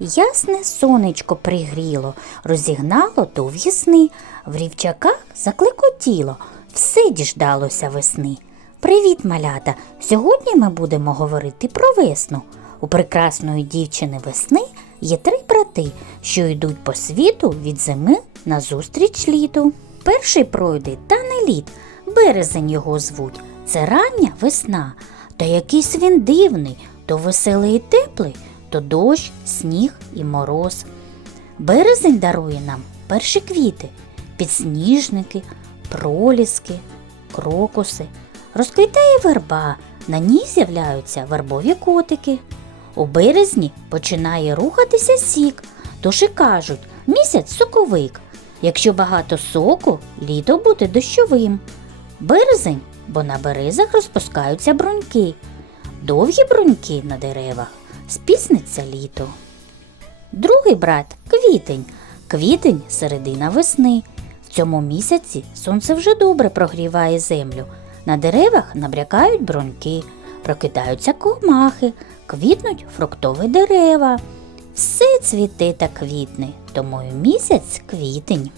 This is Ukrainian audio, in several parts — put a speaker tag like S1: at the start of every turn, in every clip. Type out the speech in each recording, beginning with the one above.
S1: Ясне сонечко пригріло, розігнало довгі сни, в рівчаках закликотіло, все діждалося весни. Привіт, малята! Сьогодні ми будемо говорити про весну. У прекрасної дівчини весни є три брати, що йдуть по світу від зими назустріч літу. Перший пройде та не літ, березень його звуть. Це рання весна. Та якийсь він дивний, то веселий і теплий, то дощ, сніг і мороз. Березень дарує нам перші квіти, підсніжники, проліски, крокуси. Розквітає верба, на ній з'являються вербові котики. У березні починає рухатися сік, тож і кажуть місяць соковик. Якщо багато соку, літо буде дощовим. Березень, бо на березах розпускаються бруньки. Довгі бруньки на деревах спісниться літо. Другий брат квітень. Квітень середина весни. В цьому місяці сонце вже добре прогріває землю. На деревах набрякають бруньки, прокидаються комахи, квітнуть фруктові дерева. Все цвіте та квітне, тому і місяць квітень.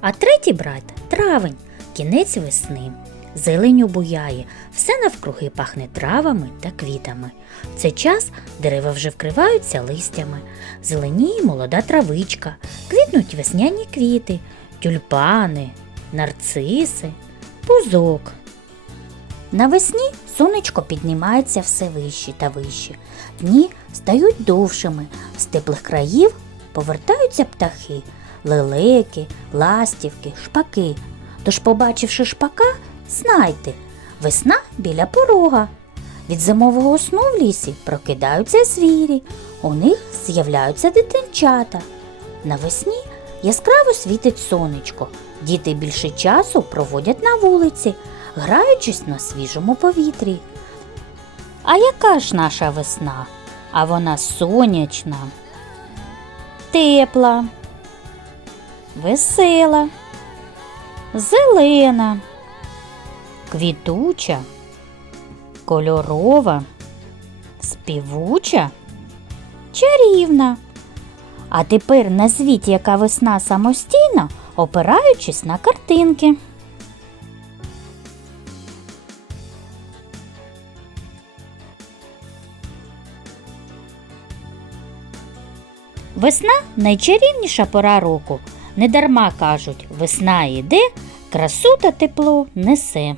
S1: А третій брат травень, кінець весни. Зелень обуяє, все навкруги пахне травами та квітами. В цей час дерева вже вкриваються листями, зеленіє молода травичка, квітнуть весняні квіти, тюльпани, нарциси, пузок. Навесні сонечко піднімається все вище та вище. Дні стають довшими, з теплих країв повертаються птахи, лелеки, ластівки, шпаки. Тож, побачивши шпака, знайте, весна біля порога. Від зимового сну в лісі прокидаються звірі, у них з'являються дитинчата. Навесні яскраво світить сонечко, діти більше часу проводять на вулиці, граючись на свіжому повітрі. А яка ж наша весна? А вона сонячна, тепла, весела, зелена, квітуча, кольорова, співуча, чарівна. А тепер назвіть, яка весна самостійно, опираючись на картинки. Весна найчарівніша пора року. Недарма кажуть, весна йде, красу та тепло несе.